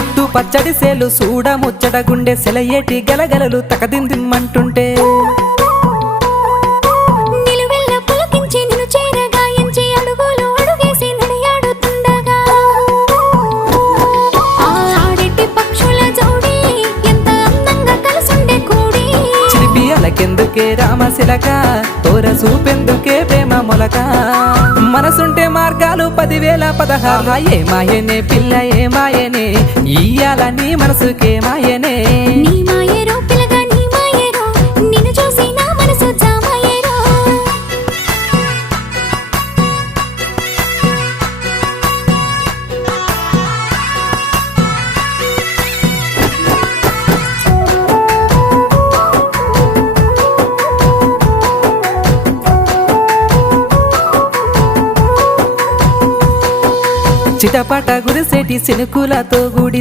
చుట్టూ పచ్చడి సేలు సూడ ముచ్చట గుండె సెలయేటి గలగలలు తకదిందిమ్మంటుంటే నిలువెల్ల పులకించి నిన్ను చేరగాయించి అడుగులు అడుగేసి నడియాడుతుండగా ఆడెట్టి పక్షుల జోడి ఎంత అందంగా కలుసుండే కూడి చిలిపి అలకెందుకే రామశిలక తోర చూపెందుకే ప్రేమ మొలక మనసుంటే మార్గాలు 10,016 ఏ మాయనే పిల్ల ఏ మాయనే ఇయ్యాల నీ మనసుకే మాయనే నీ మాయేరో పిల్లగా నీ మాయేరో నిన్ను చూసి నా మనసు జామాయేరో చిటపట గురిసేటి సినుకులతో గుడి